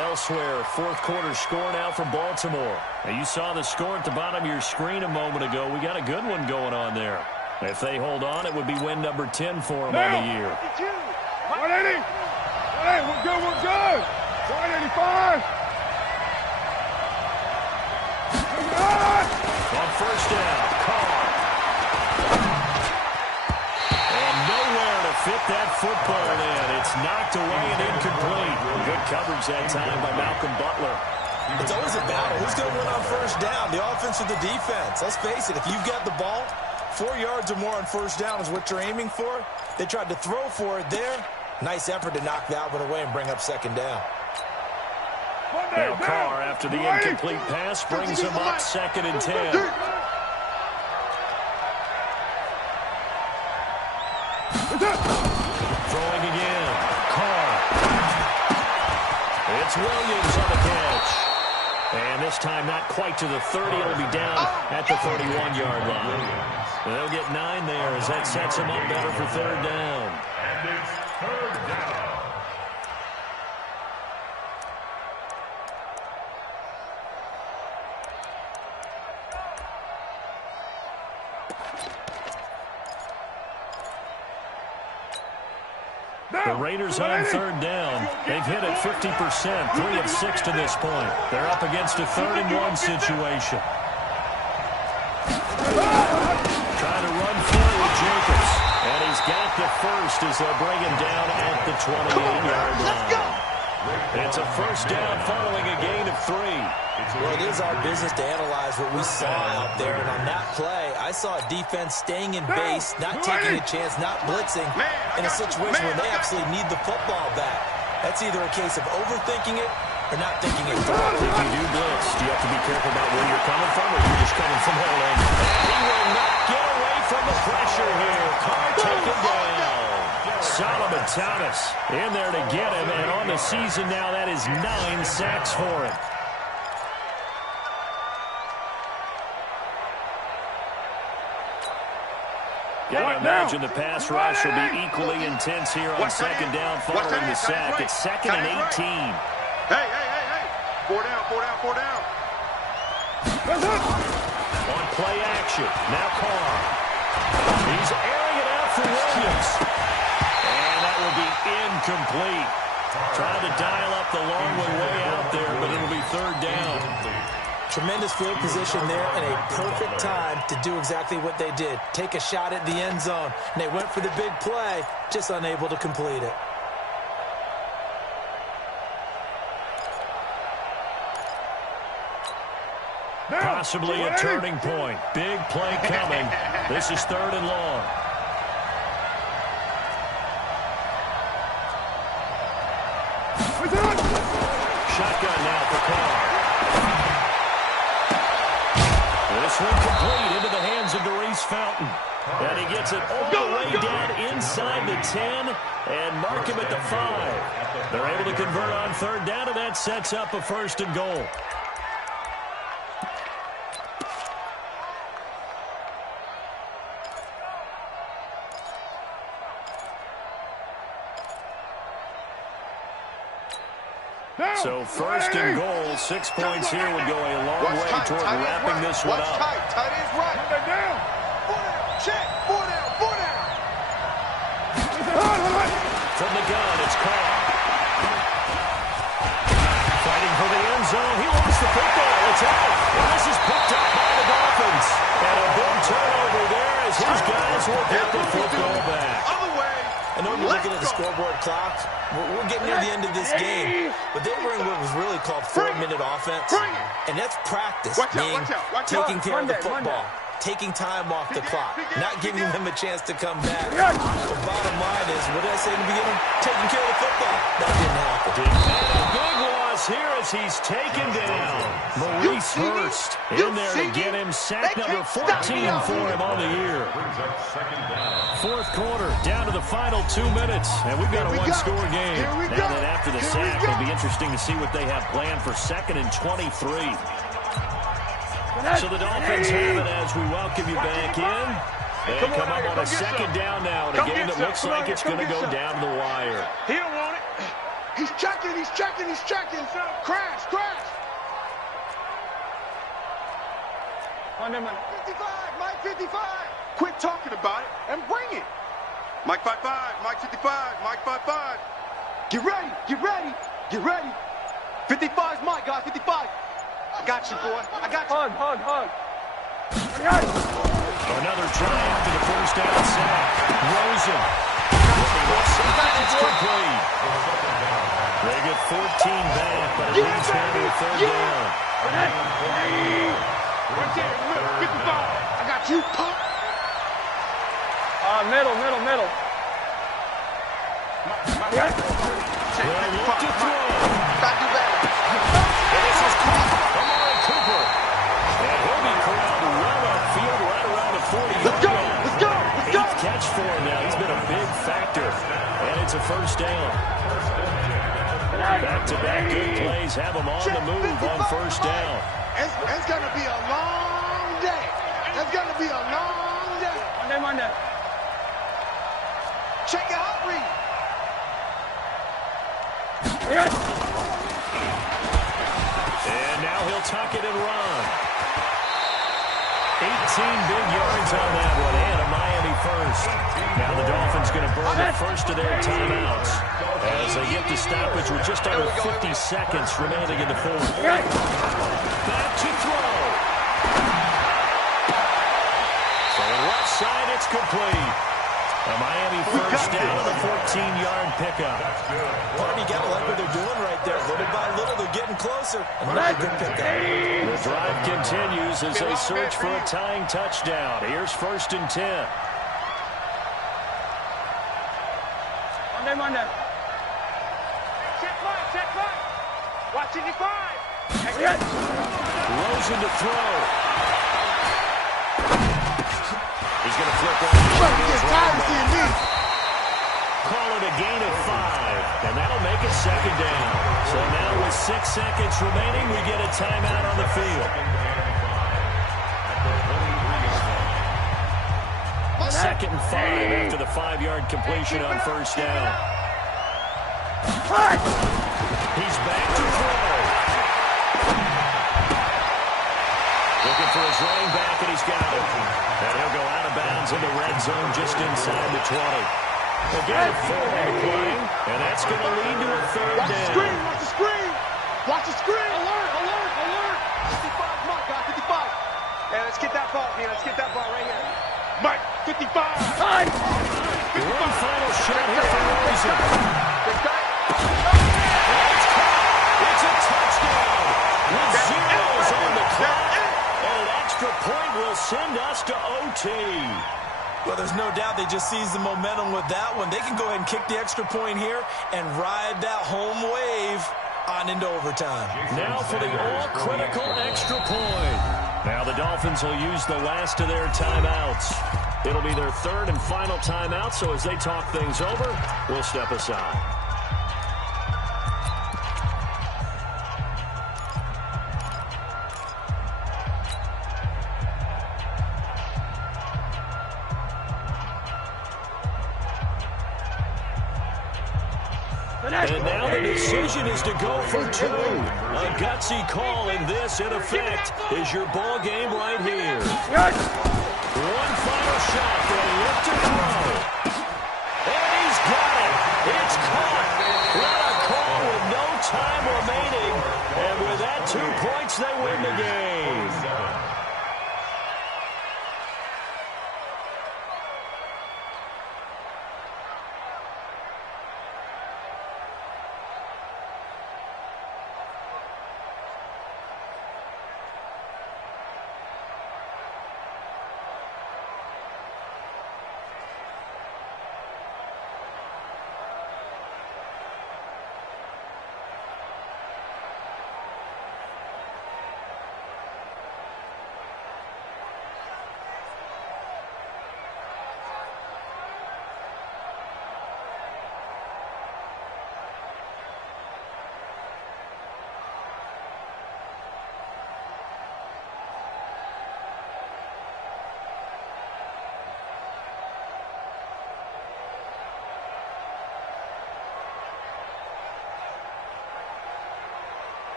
Elsewhere, 4th quarter score now from Baltimore. Now you saw the score at the bottom of your screen a moment ago. We got a good one going on there. If they hold on, it would be win number 10 for them on the year. 180. Hey, we're good, we're good. 185. On 1st down, Carr. And nowhere to fit that football in. It's knocked away and incomplete. Good coverage that time by Malcolm Butler. It's always a battle. Who's going to win on 1st down, the offense or the defense? Let's face it, if you've got the ball, 4 yards or more on 1st down is what you're aiming for. They tried to throw for it there. Nice effort to knock that one away and bring up 2nd down. Now Carr, after the incomplete pass, brings him up 2nd and 10. Throwing again. Carr. It's Williams on the catch. And this time not quite to the 30. It'll be down at the 31-yard line. They'll get 9 there as that sets them up better for 3rd down. And it's 3rd down. The Raiders on 3rd down. They've hit it 50%, 3 of 6 to this point. They're up against a 3rd and 1 situation. Trying to run forward with Jacobs. And he's got the first as they'll bring him down at the 28-yard line. It's a 1st down following a gain of 3. Well, it is our business to analyze what we saw out there. And on that play, I saw a defense staying in base, not taking a chance, not blitzing, in a situation where they absolutely need the football back. That's either a case of overthinking it or not thinking it through. If you do blitz, do you have to be careful about where you're coming from, or you're just coming from all in? He will not get away from the pressure here. Carr taken down. Solomon Thomas in there to get him, and on the season now, that is 9 sacks for him. Gotta imagine the pass rush will be equally intense here on 2nd down following the sack. It's 2nd and 18. Hey. 4 down, 4 down, 4 down. On play action, now Carr. He's airing it out for Williams. And that will be incomplete. Trying to dial up the long way out there, but it'll be third down. Tremendous field position there and a perfect time to do exactly what they did. Take a shot at the end zone. And they went for the big play, just unable to complete it. Possibly a turning point. Big play coming. This is third and long. Shotgun now for Carr. This one complete into the hands of Darius Fountain. And he gets it all the way down inside the 10 and mark him at the 5. They're able to convert on third down, and that sets up a first and goal. So first and goal, 6 points here would go a long way toward wrapping this one up. Tight ends right. Down. 4 down. Check. 4 down. 4 down. From the gun, it's Carr. Fighting for the end zone. He lost the football. It's out. And this is picked up by the Dolphins. And a big turnover there as his guys will get the football back. Other way. I know you're looking at the scoreboard clock. We're getting near the end of this game, but they were in what was really called 4-minute offense, and that's practice, meaning taking care of the football, taking time off the clock, not giving them a chance to come back. The bottom line is, what did I say in the beginning? Taking care of the football. That didn't happen. And a big loss here as he's taken down. Maurice Hurst in there to get him sack number 14 for him on the year. Fourth quarter, down to the final 2 minutes, and we've got a one-score game. Now that after the sack, it'll be interesting to see what they have planned for 2nd and 23. So the Dolphins have it as we welcome you back in. They come up on a second down now in a game that looks like it's going to go down to the wire. He don't want it. He's checking. He's checking. He's checking. Crash. Crash. 55. Mike 55. Quit talking about it and bring it. Mike 55. Mike 55. Mike 55. Get ready. Get ready. Get ready. 55's Mike, guys. 55. I got you, boy. I got you. Hug. Another try after the first down sack. Rosen. It's complete. They get 14 back, but it leads them to a third down. Right there, middle, 55. I got you, punk. Middle. They'll look to throw. Gotta do better. And this is Amari Cooper. And he'll be corralled well upfield right around the 40-yard line. Let's go. Eighth catch for him now. He's been a big factor. And it's a first down. Back-to-back good plays have him on the move on first down. It's going to be a long day. It's going to be a long day. Monday. Check your hot read. And now he'll tuck it and run. 18 big yards on that one, and a Miami first. Now the Dolphins going to burn the first of their timeouts as they get the stoppage with just under 50 seconds remaining in the fourth. Back to throw. So left side, it's complete. A Miami first down on the 14-yard pickup. Party got to like what they're doing right there. Little by little, they're getting closer. Another good pickup. The drive continues as they search for a tying touchdown. Here's 1st and 10. Monday. Check right. Watch it, 5. Rosen to throw. He's going to flip one. Call it a gain of 5, and that'll make it second down. So now with 6 seconds remaining, we get a timeout on the field. 2nd and 5 after the 5-yard completion on first down. He's back to throw. Looking for his running back, and he's got it. And he'll go out of bounds in the red zone just inside the 20. Again, 4 on the play, and that's going to lead to a third Watch down. the screen, watch the screen. Watch the screen. Alert, alert, alert. 55, come on, guys, 55. Yeah, let's get that ball here. Let's get that ball right here. Mike, 55. Time. One final shot here for Rosen. It's a touchdown with zeros on the clock, and an extra point will send us to OT. Well, there's no doubt they just seized the momentum with that one. They can go ahead and kick the extra point here and ride that home wave on into overtime. Now for the all-critical extra point. Now the Dolphins will use the last of their timeouts. It'll be their third and final timeout, so as they talk things over, we'll step aside. And now the decision is to go for 2. A gutsy call, and this, in effect, is your ball game right here. Yes.